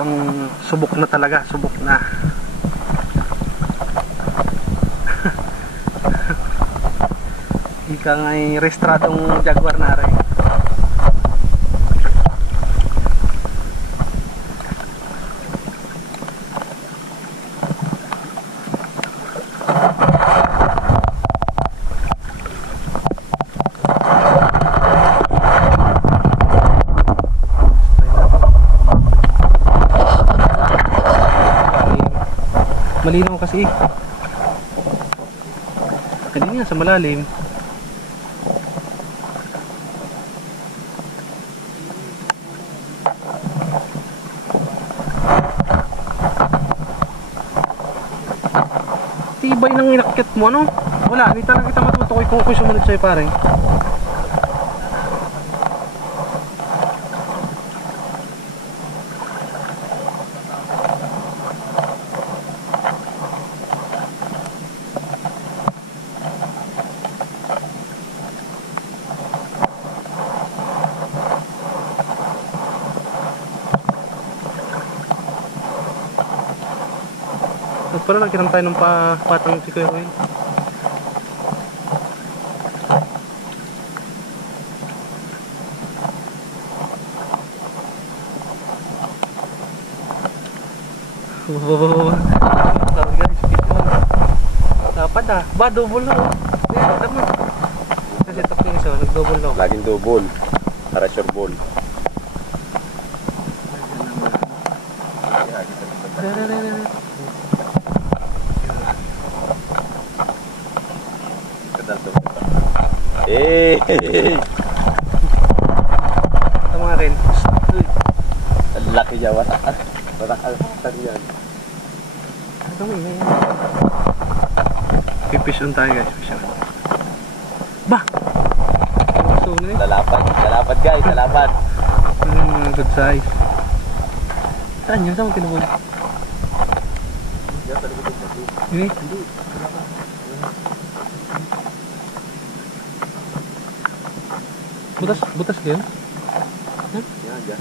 ang subok na talaga, subok na. Ika nga yung restradong Jaguar na rin. Malinaw kasi kanina sa malalim. Tibay nang inakyat mo, ano? Wala, hindi talaga kita matutukoy kung ako'y sumunod sa'yo, pare. At pala nagkiram tayo ng patang si Kuya Roy. Sorry guys, dapat ba double na oh. Alam mo. Kasi top yung isa, nag-double na. Laging double. Pressure ball. Tama rin. Ang laki niya, watak ang yan. Tama yun. Pipish on tayo guys, fish on. Bah! Lalapad guys, lalapad. Good size. Saan yun? Saan mo tinubol? Ini? Butas ka yun? Yan, dyan.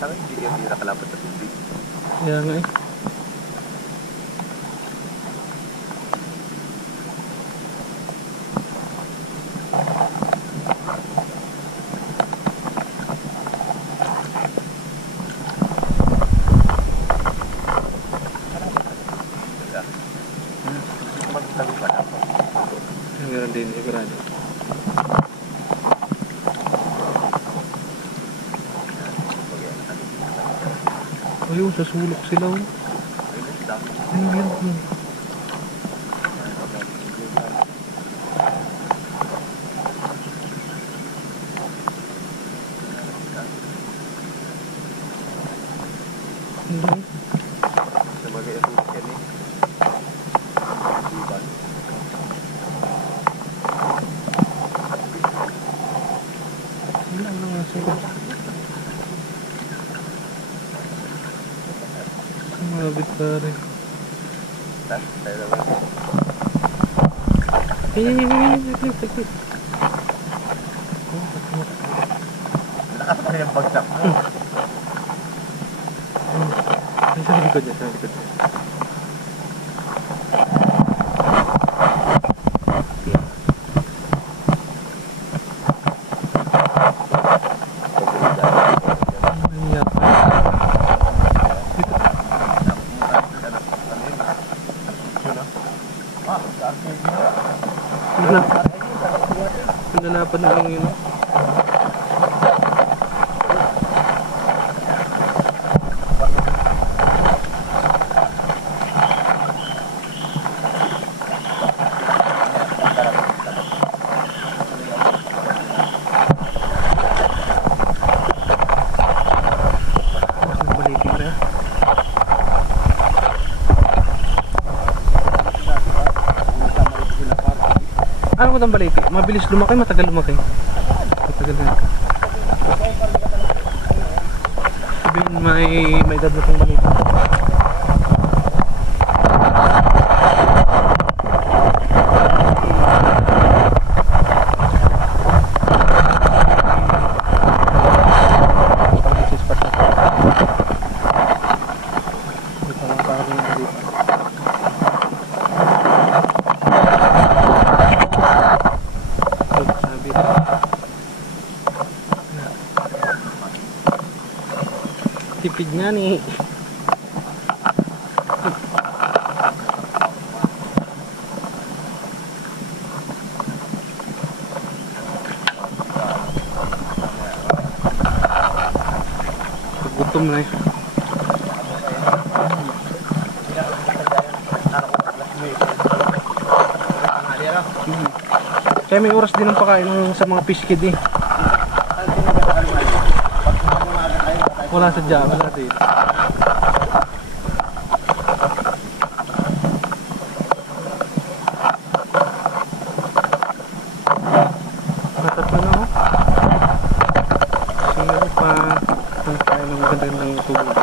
Parang hindi nakalapat sa tubig. Kaya nga eh. Meron din, sigurado. Ayun, sa sulok sila. Ayun. Mabit pare. Lakas pa yung bagsak mo. Sa likod niya, sa likod niya. Pinanapan na lang yun. Ano ko ng baliti? Mabilis lumaki, matagal lumaki. Matagal lumaki. Sabihin may edad na itong baliti. Yan eh. Gutom na eh. Kaya may oras din ang pakain sa mga fish kid eh. Wala sadya, wala din. Natatlo na oh. Siguro pa ang tayo ng magandang tubig.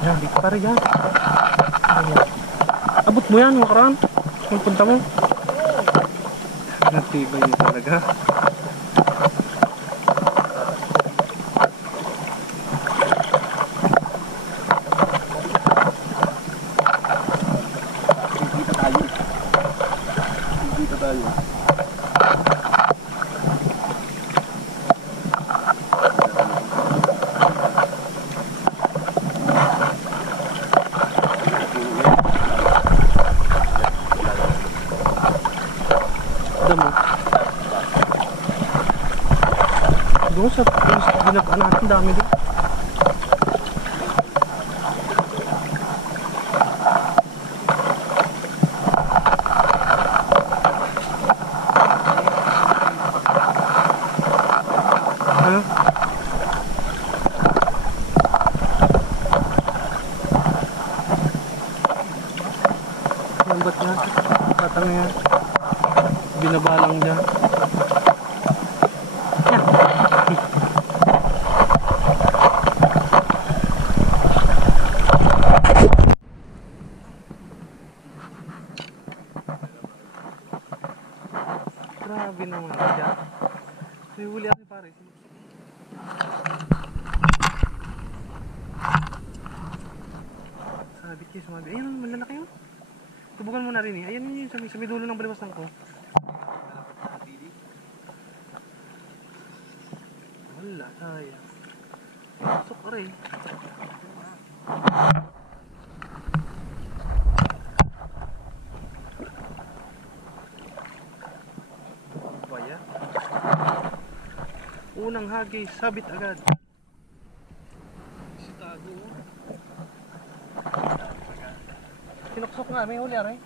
Yan, dito pa rin yan. Abot mo yan, makaraan. Kung punta mo. Natibay mo talaga. Dito tayo. Damo. Doon sa ginapaan natin, dami din. Ano? Lambat na. Batang na yan. Binabalang dyan. Yan. Grabe naman dyan. May huli ako pare. Sabi kayo, sumabi. Ayun, malalaki yun. Tubukan mo na rin eh. Ayan yun, sa may dulo ng baliwasan ko. Wala, sayang. Pasok ka rin. Baya. Unang hagi, sabit agad. Sitago. Sinuksok nga, may huli aray.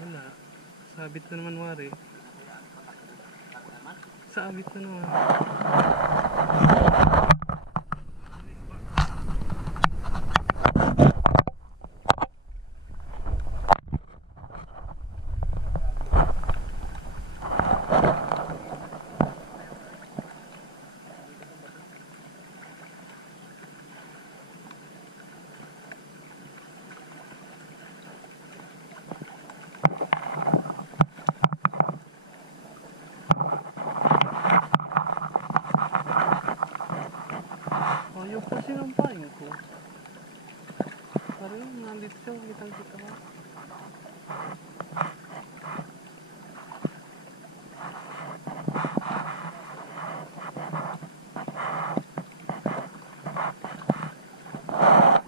Wala. Sabit na naman wari. Sabit na naman. Ayaw pa sinampain ko. Parang nandito siya, kitang-kita mo.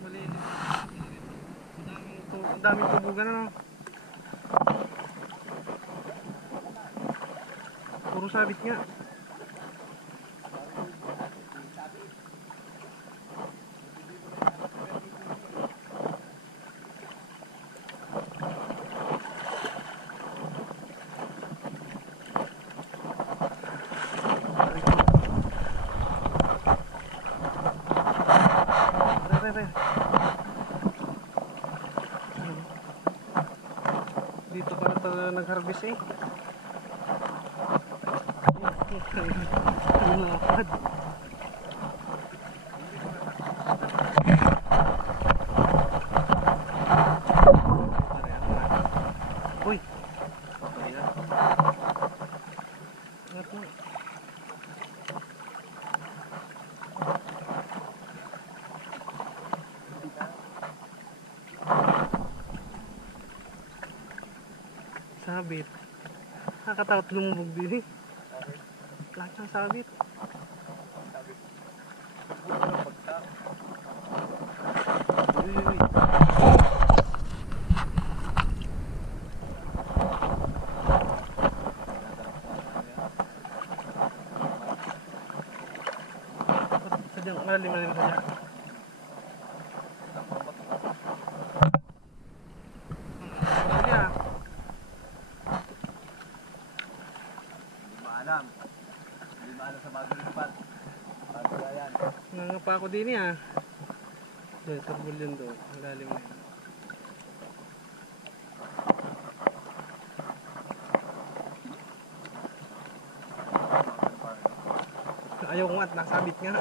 Malinis. Ang daming tubugan na. Puro sabit nga. kasi. Lumapad. Uy! Ingat mo. Sabit. Nakakatakot lumubog din eh. Lahat ng sabit. Uy, uy, uy. Sadyang malalim sadya. Kaya, Hindi maalam sa bagong lipat. Bago yan. nangapa ako din eh. Doon, sa bulyon doon. Ang lalim na yun. Ayaw ko nga at nasabit nga.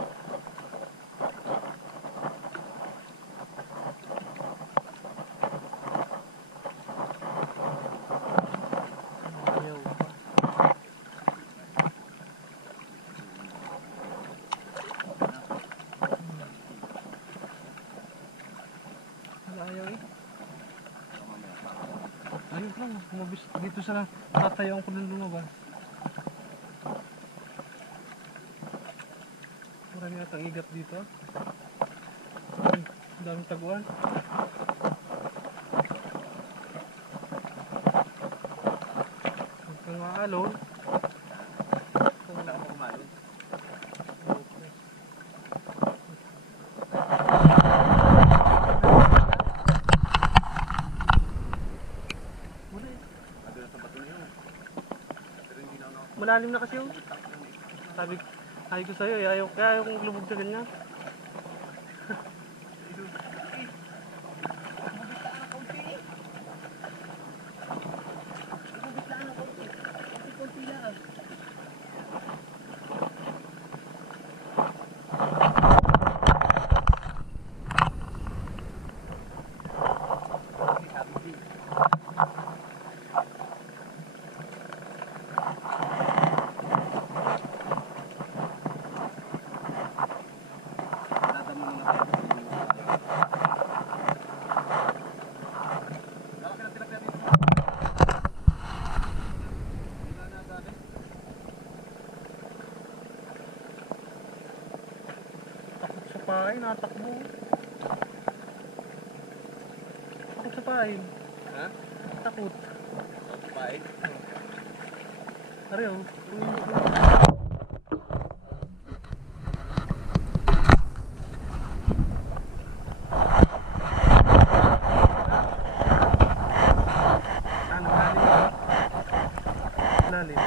Ayaw pa. Ayaw eh. Ayun lang, umabis dito sa tatayo ko ng lumabas. Marami atang igat dito. Ay, ang daming taguan. Huwag kang maalon. Wala ka pumalon. Wala eh. Adula sa bato na yun. Pero hindi na ako. Malalim na kasi yun. Sabi ko sa'yo, ayaw kong lumog sa ganyan. Takot sa pain, natakbo. Takot sa pain. Ha? Takot. Pain? Ariyo. Lalim.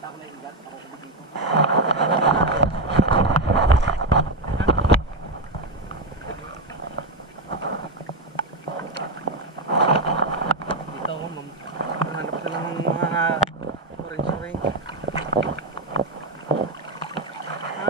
Ako na ingat. Ako dito. Dito ako, ma'am. Hanap sila ng mga orange. Ha?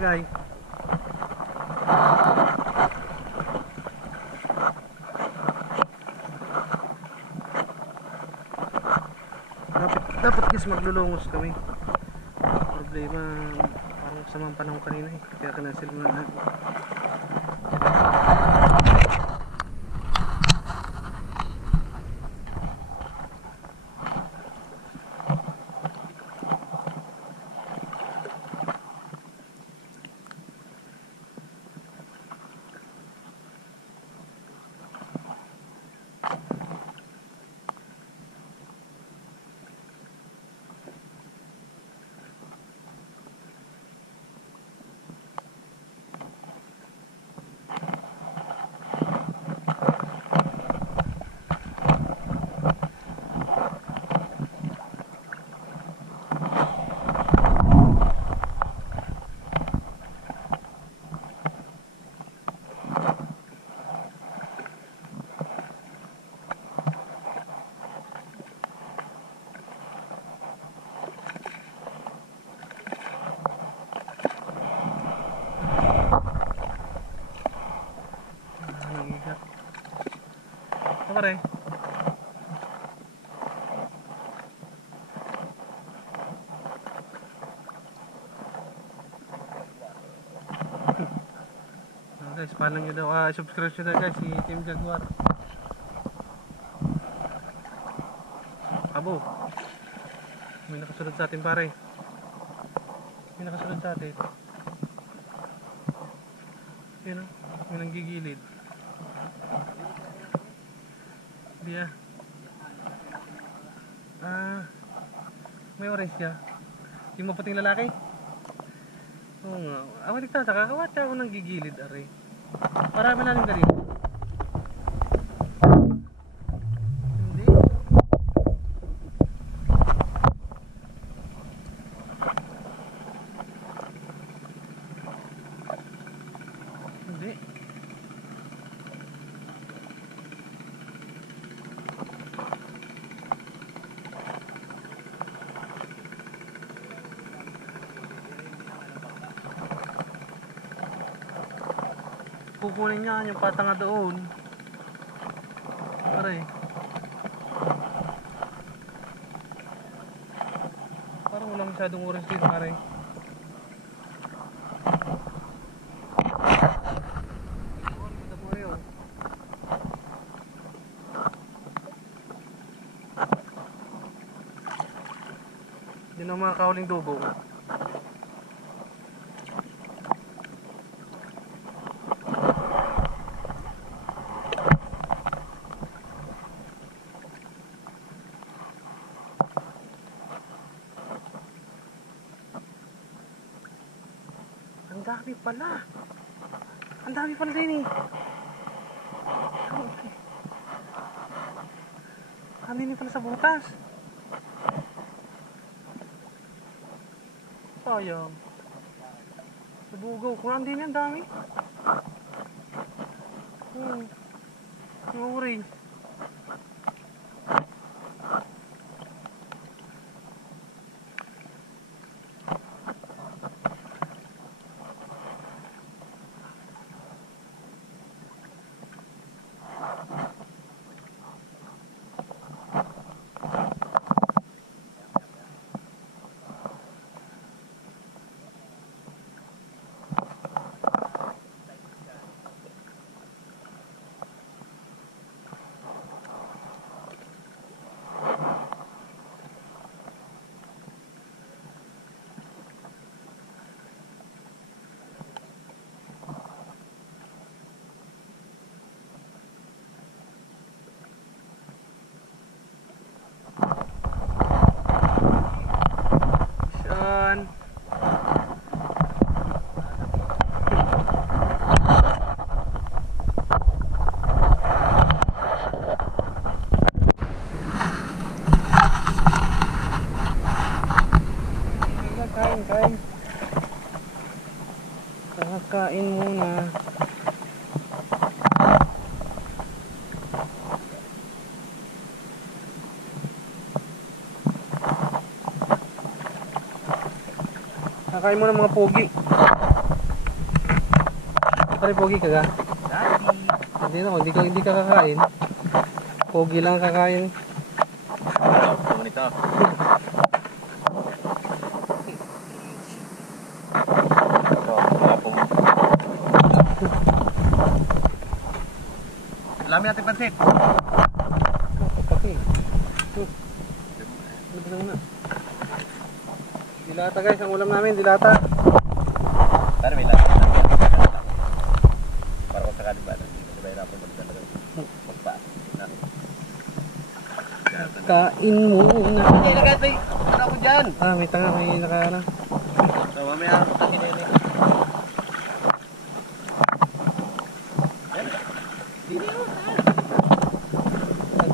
lagay. Dapat guys maglulungos kami. Problema, parang samang panahon kanina eh. Kaya kanasil muna natin. Pare. Guys, follow nyo daw, subscribe nyo daw guys, si Team Jaguar. Abo, may nakasunod sa atin pare. May nakasunod sa atin. Yun o, may nanggigilid. Dia. May orange siya. Yung maputing lalaki? Oo nga. Ako nagtataka, kawat ako nang gigilid, aray. Marami na rin galing. Hindi. Hindi. Kukunin niya yung patanga doon. Pare. Parang walang masyadong orange dito pare. Yun ang mga kauling dugong. Ang dami pala. Ang dami pala din eh. Ang dami pala sa butas. Sayang. Sa bugaw. Kurang din yan, dami. Yung orange. Kakain muna. Kakain muna mga pogi. Pare, pogi ka ga? Dati. Hindi na, hindi ka kakain. Pogi lang ang kakain. Gusto mo nito. Lami natin pansit. Kapaki. Ano ba na? Dilata guys, ang ulam namin, dilata. Pero may lahat. Para kung sakali ba, hindi ko sabay rapon magdala. Magpa. Kain muna. Hindi, lagay ito. Ano ako dyan? Ah, may tanga, may nakaana. So, mamaya.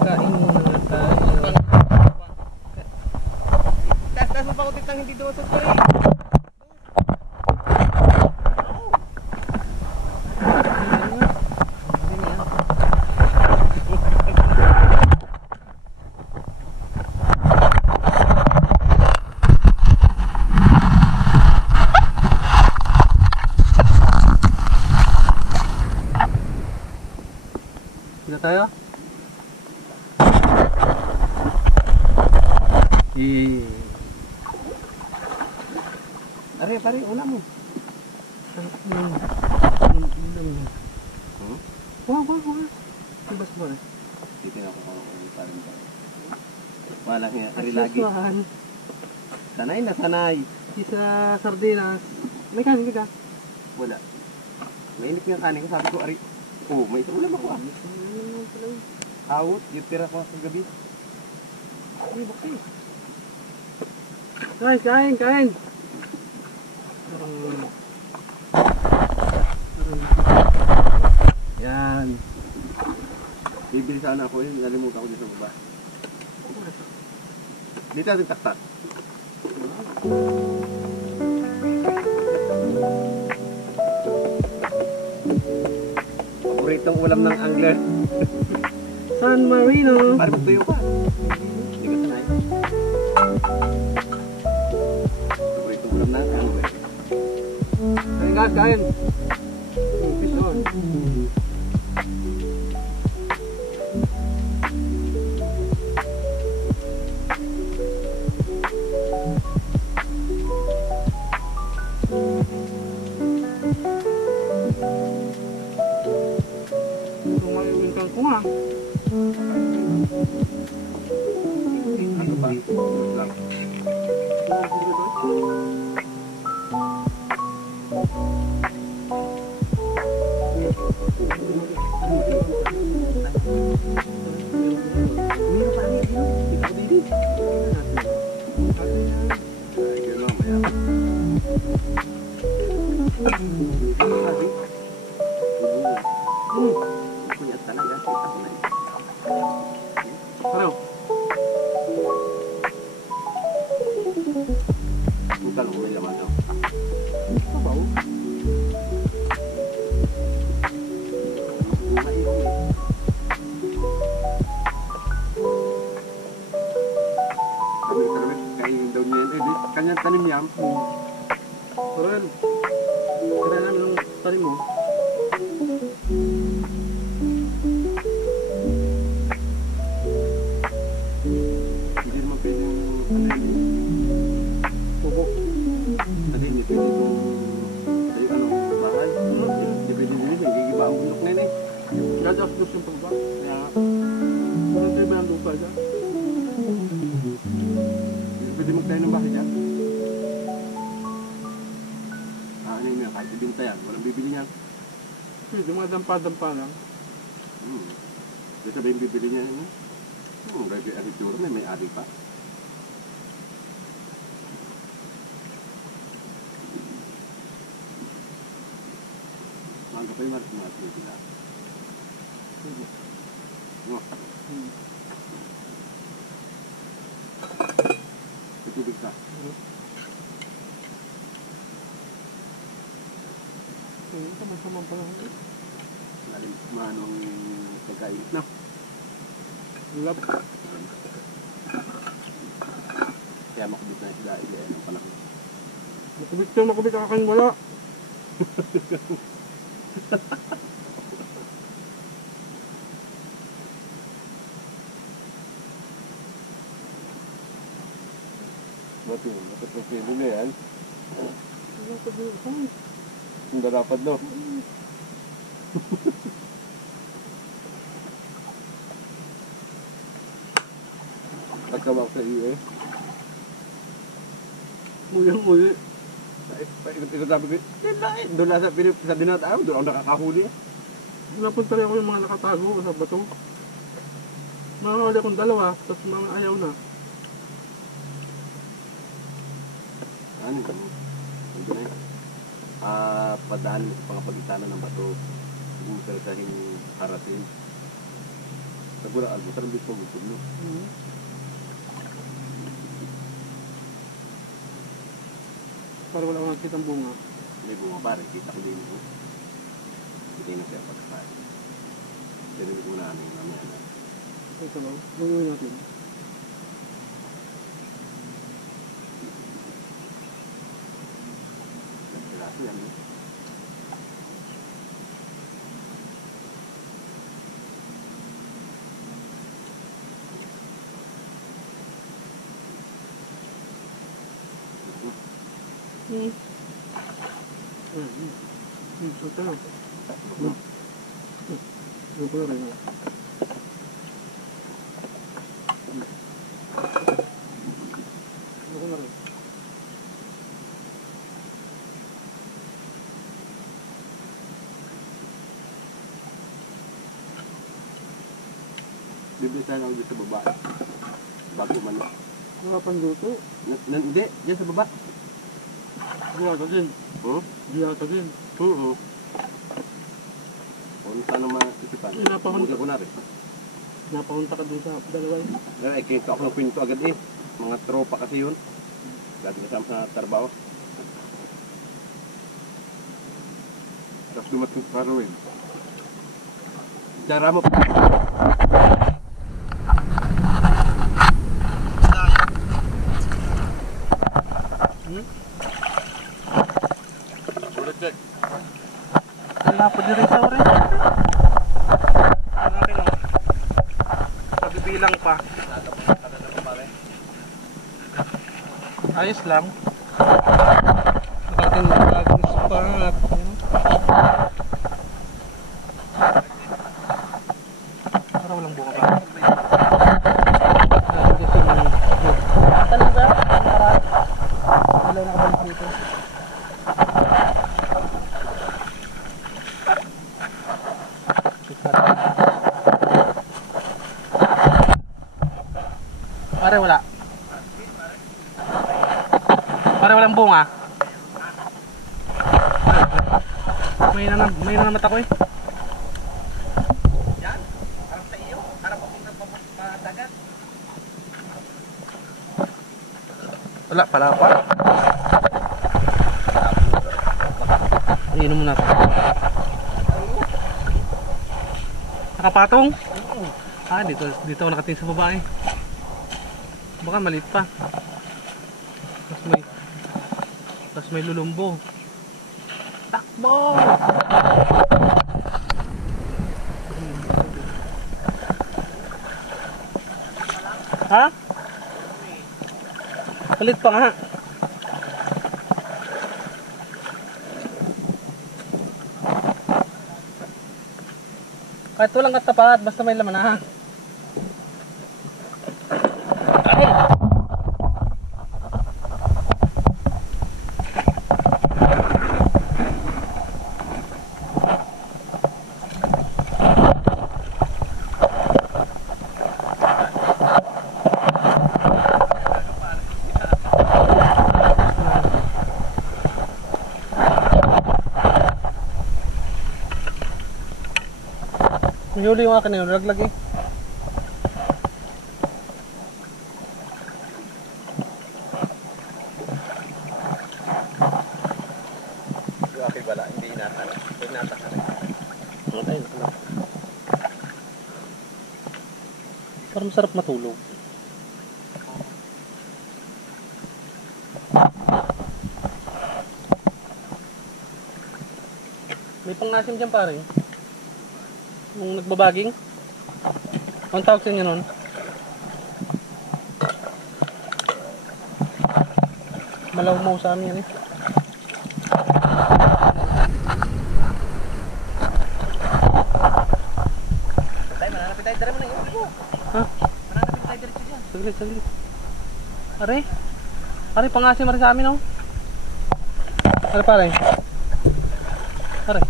Kain muna tayo. Tas mo pa ko titang hindi dumasot ko rin. Sila tayo? Are, pare, ulam mo. Wah. Tibas mo rin. Titin ako kung parang tayo. Wala nga, ari lagi. Sanay na sanay. Isa sardinas. May kanin ka? Wala. Mainit nga kanin ko, sabi ko, ari. Oh, may isang ulam ako ah. Awot, yung tira ko sa gabi. Ay, bakit? Guys, kain! Yan. Bibili sana ako yun, nalimutan ko dyan sa baba. Dito natin taktak. Paboritong ulam ng angler. San Marino! Pare, magtuyo ka. Hindi ka sanay. Paboritong ulam ng angler. Kain guys, kain! Fish on! Tumayawin kang kunga. Ano ba? Lang. Parang, Bukan kung may laman daw. sabaw. Kami kainin daw niya yun. Eh, kanyang tanim yan. Parang, kaya namin ng tanim mo. Hindi naman pwedeng ano yun. Pupo. Hindi pwede itong tayo anong bahay. Hindi pwede din yun. Gigiba ang bundok na yun eh. Gadas-dos yung pagba. Kaya, walang tayo ba ng lupa dyan? Hindi pwede magtayo ng bahay dyan. Ano yun yan, kahit ibinta yan. Walang bibili niyan. Pwede mga dampa-dampa lang. Hindi sabihin bibili niya yun. Grabe ang itsura na may ari pa. Mangga pa yung maras mga sila. No. Itubig ka. Ayun, tama-tama pa lang. Lalim manong pagkain. No. Lab. Kaya makubit na sila ile ng panahon. Makubit ka kakain wala. Bakit yung feeling na yan? Dapat dito. Hindi dapat no? Nagkawak sa iyo eh. Muyang-muyi. Ikot sabi ko, doon na sa dinataaw, doon ako nakakahuli. Napunta rin ako yung mga nakatago sa bato. Nakakawali akong dalawa, tapos mga ayaw na. Ano yun? Ano na yun? Padaan mo sa pangapagitanan ng bato. Yung sarasahing haratin. Nagula, almusar, hindi ko mutulo. Para wala akong nakikitang bunga. May bunga pa rin, kita ko din mo. Hindi na siya pagkain. Dinig mo na aming mamaya na. Ito lang, gagawin natin. Nagkiraso yan eh. Ito lang. Ito ko na rin. Ito ko na rin. Bibilisan ako dito sa baba. Bago man. Wala pang luto. Hindi, dyan sa baba. Di ata din. Hmm? Di ata din. Oo. Kung saan ang maisipan. Napakon- Buti ko na rin. Napakunta ka dun sa dalawa yun. Ay, kinito ako ng kwento agad eh. Mga tropa kasi yun. Lagi kasama sa trabaho. Tapos dumating sa Faroe. Dara mo. Ulit check. Lapod na rin sa orin. Ano natin o? Pabibilang pa. Ayos lang. Nakating bagong spot. Para walang buka pa. Talaga? Wala na kabalik dito. Pare wala. Pare walang bunga. May na mata ko eh. Yan, harap sa iyo, harap papunta pa dagat. Wala pala pa. Iinom mo na ito. Nakapatong? Ah, dito ako nakatingin sa babae. Baka maliit pa. Tapos may lulumbo. Takbo! Ha? Palit pa nga. Kahit walang katapat, basta may laman na. May huli yung akin na yun, laglag eh. Yung aking wala, hindi inatan. Inatan ka rin. Ay, nakalap. Parang masarap matulog. May May pangasim dyan pare. Nung nagbabaging. Anong tawag sa inyo nun? Malaw-maw sa amin yan eh. Tay, mananapit tayo. Dara mo na yung ulo mo. Ha? Mananapit tayo diretso dyan. Saglit. Are? Are, pangasim rin sa amin oh. Are pare? Are?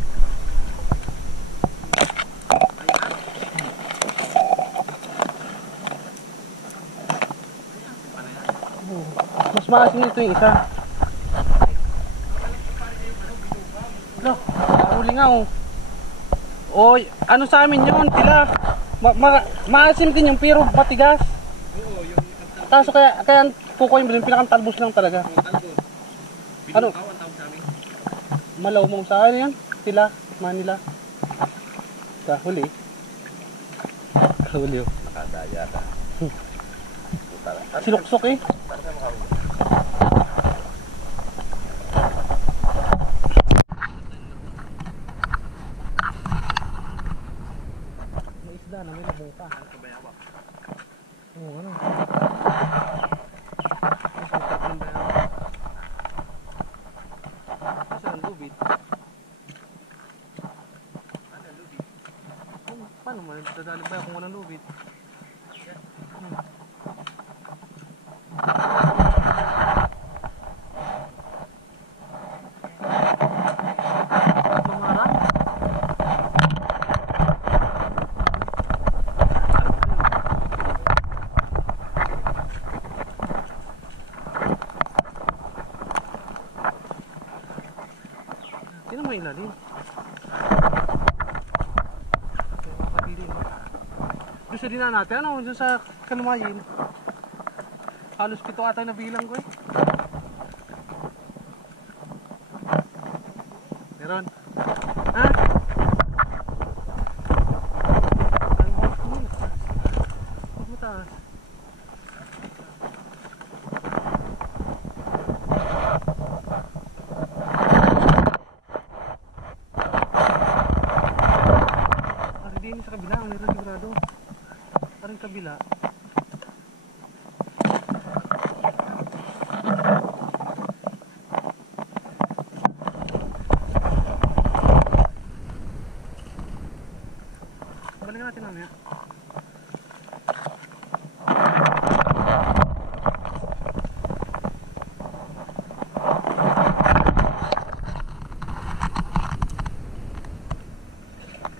Mas maasim nito yung isa. No, huli nga oh. Oy, ano sa amin yun, tila. Maasim din yung pero matigas. Oo, yung Kaso kaya kuko yung pinakang talbos lang talaga. talbos. Ano? Binukaw ang tawag sa amin. Malaw-maw sa akin yan. Tila, Manila. Huli. Huli oh. Nakadaya ka. Siluksok eh. Tara mo kahuli. May isda na may labuka. Kabayawa. Oo, ano? Saan ang lubid? Ano, lubi? Paano man? Dadali ba kung walang lubid? Lumarang? Sino may ilalim? Doon sa dinaan natin, ano? Doon sa Kalumayin. Halos 7 ata na bilang ko eh. Meron? Ha? Ang hot mo eh. Huwag mataas. Pari din sa kabila, meron sigurado. Parang kabila. Balikan natin mamaya.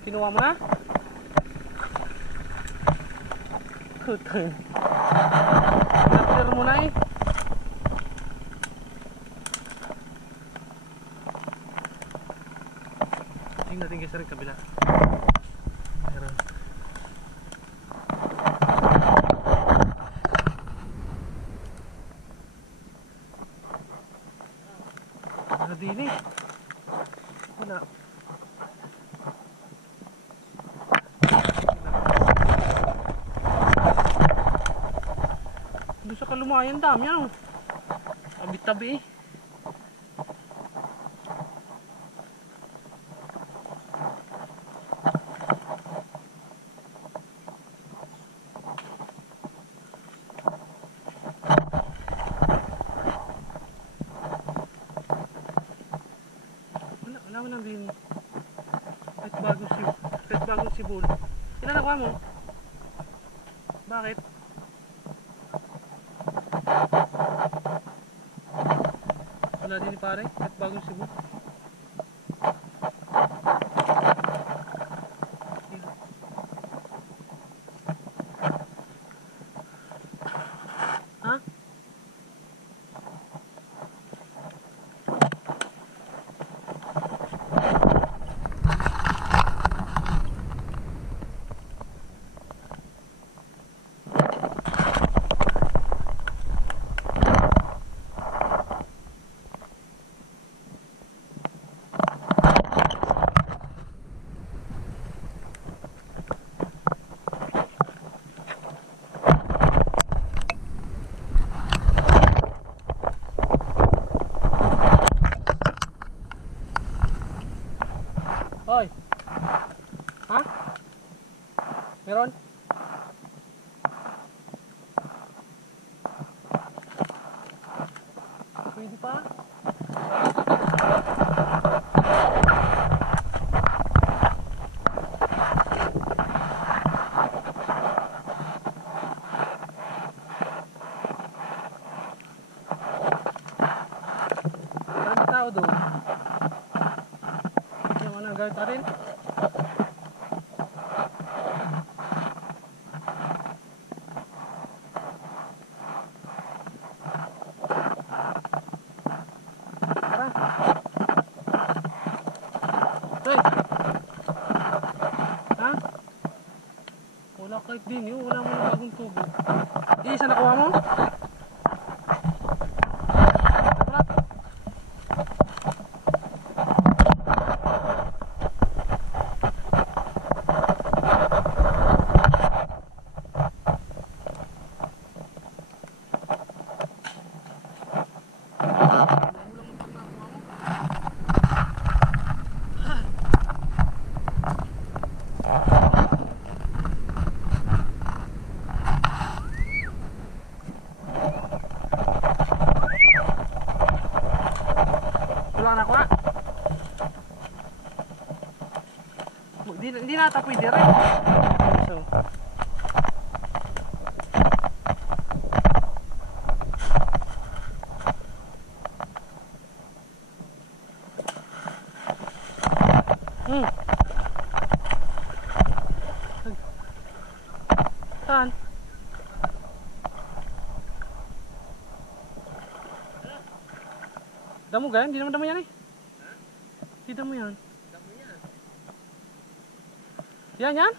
Kinuha mo na? Kutang. Napir mo na eh. Tingnan natin kasi rin kabila. Meron. Ano din eh? Wala. Doon sa Kalumayan dami ano. Tabi-tabi eh. Wala mo nang din. Kahit bagong sibol. Ilan nakuha mo? Bakit? Wala din ni pare, kahit bagong sibol. Ha? pa. Maraming tao doon. Yung ano, gawin natin? Tara. Hoy! Ha? Wala kahit din yun. Wala mo na bagong tubo. Isa nakuha mo? Wala ka nakuha? Hindi na ata pwede rin. So, saan? Damo ganyan? Hindi naman damo yan eh. Hindi damo yan. Damo yan. Yan yan?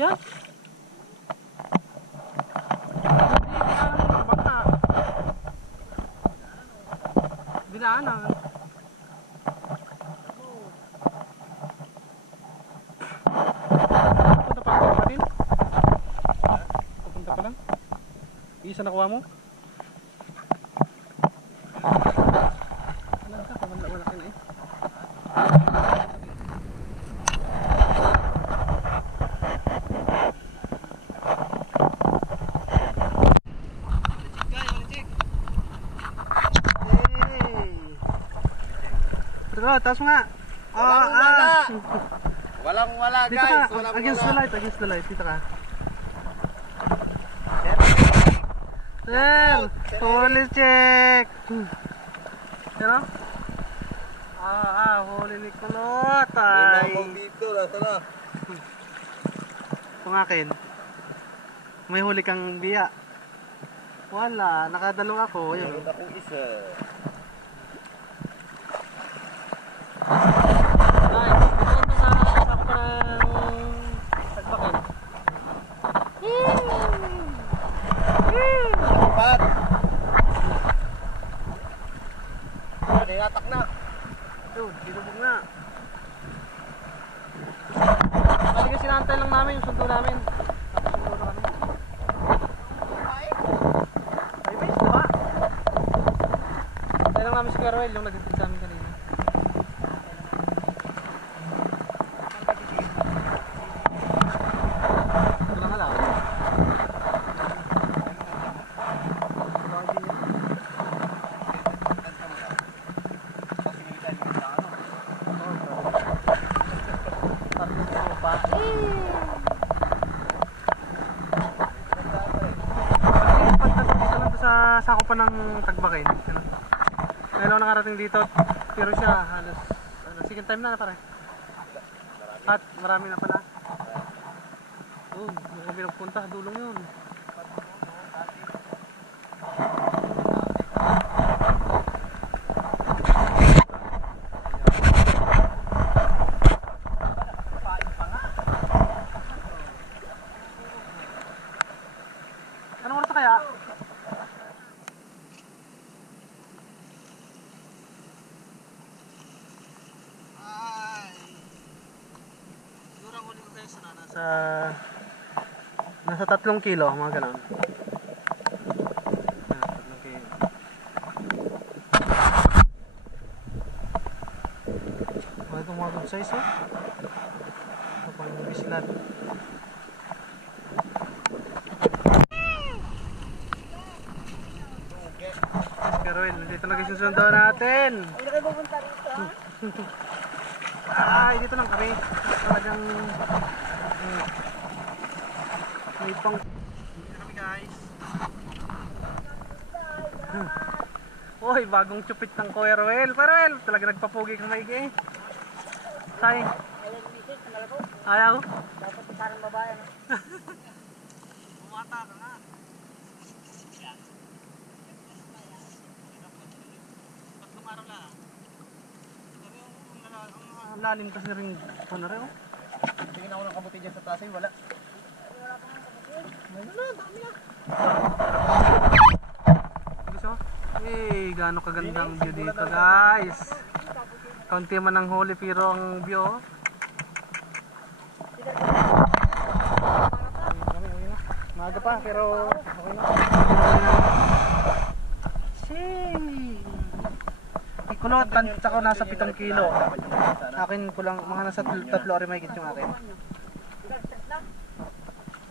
Yan? Hindi, baka. Bilaanan. Punta pa ako din. Pupunta pa lang. Isa nakuha mo? Wala ka, wala ka na eh. Hey. Taas mo nga. Walang wala Dito guys. ka, against the light, dito ka. Sir, huli check. Pero? Huli ni Kulot. Ay. dito, nasa na? Kung akin, may huli kang biya. Wala, nakadalong ako. Yun. Meron akong isa. Ay, dito sa sako pa ng tagbakin. Pat! Natak na. Dude, binubog na. Kasi sinantay lang namin yung sundo namin. Tapos sundo na kami. Ay, base, diba? Antay lang namin si Carwell, yung nag-intid sa amin kanina. Ito lang alam. Sa sako pa ng tagbakin. Ngayon ako nakarating dito, pero siya halos second time na pare. At marami na pala. Mukhang pinagpunta, dulong yun. Anong oras na kaya? Nasa 3 kilo, mga ganon. Ito mga good size, oh. Ito pang bislat. Pero Ruel, dito na susundo natin. Hindi kayo pupunta rito. Ay, dito lang kami. Talagang may pang... Dito kami guys. Uy, bagong chupit ng Kuya Ruel. Pero Ruel, talaga nagpapugi kang maigi. Say. Ayaw misis, malabo. Ayaw? Dapat parang babae. No? Bumata ka nga. Tatlong araw lang. Ang lalim kasi rin ko na rin. Tingin ako ng kabuti dyan sa taas, wala. Gusto? Eh, gaano kagandang view dito guys. Kaunti man ang huli pero ang view. Maaga pa pero okay na. Shing! Ikulot, tsaka nasa 7 kilo. Akin kulang, mga nasa 3 ori may yung akin.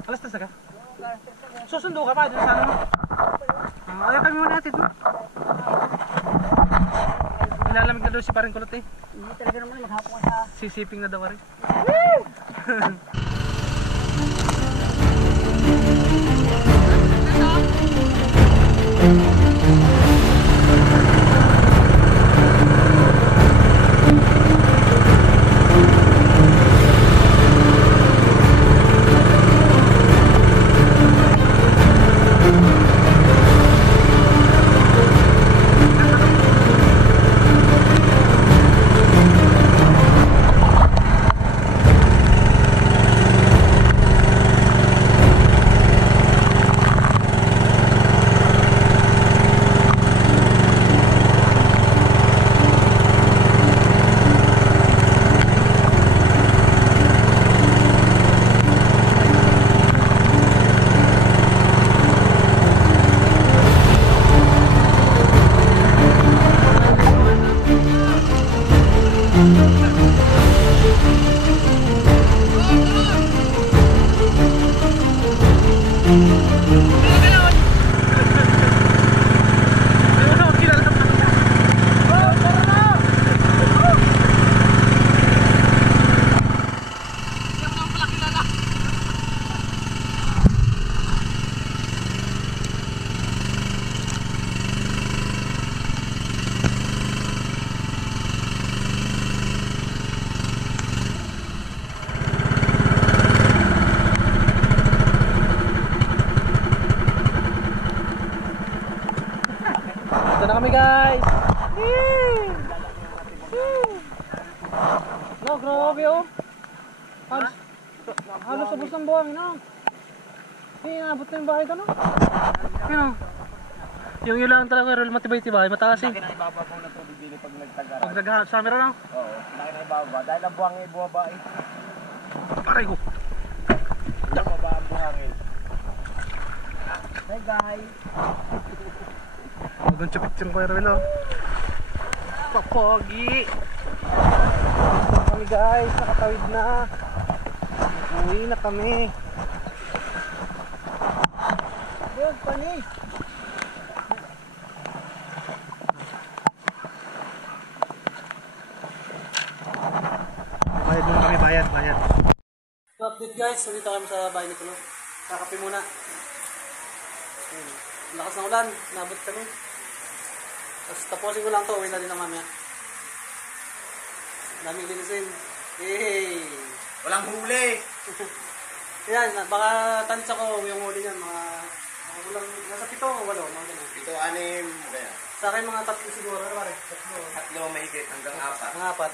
Alas 3 ka? Susundo ka pa dyan sa ano mo? Ayaw kami muna natin. Nilalamig na daw si paring kulot eh. Hindi talaga naman maghapon ka sa... Sisiping na daw rin. Ito na kami guys. No, grabe oh. Halos ubos ng buhangin no. Hindi inabot na yung bahay ka no. Yun oh. Yung ilang talaga roll matibay-tibay, mataas eh. Laki na ibabaw na tubig dili pag nagtagara. Pag nag summer no. Oo, laki na ibabaw. Dahil ang buhangin bumaba eh. Aray ko. Bumaba ang buhangin. Hey guys. Doon chupit yung Kuya Ruel oh. Papogi. Kami guys, nakatawid na. Uwi na kami. Good, pani. Bayad muna kami, bayad. So update guys, nandito kami sa bahay ni Kulo. Kakape muna. Ayun. Lakas ng ulan, nabot kami. Tapos tapusin ko lang to, uwi na din ang mamaya. Daming linisin. Hey! Walang huli! Yan, baka tanis ako yung huli niyan, mga kulang, nasa 7 o 8, mga ganun. 7, 6, kaya. Sa akin mga 3 siguro, ano pare? 3. 3 mahigit hanggang 4. Mga 4.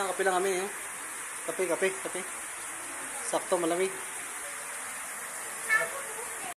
Yan, kape lang kami. Kape. Sakto, malamig.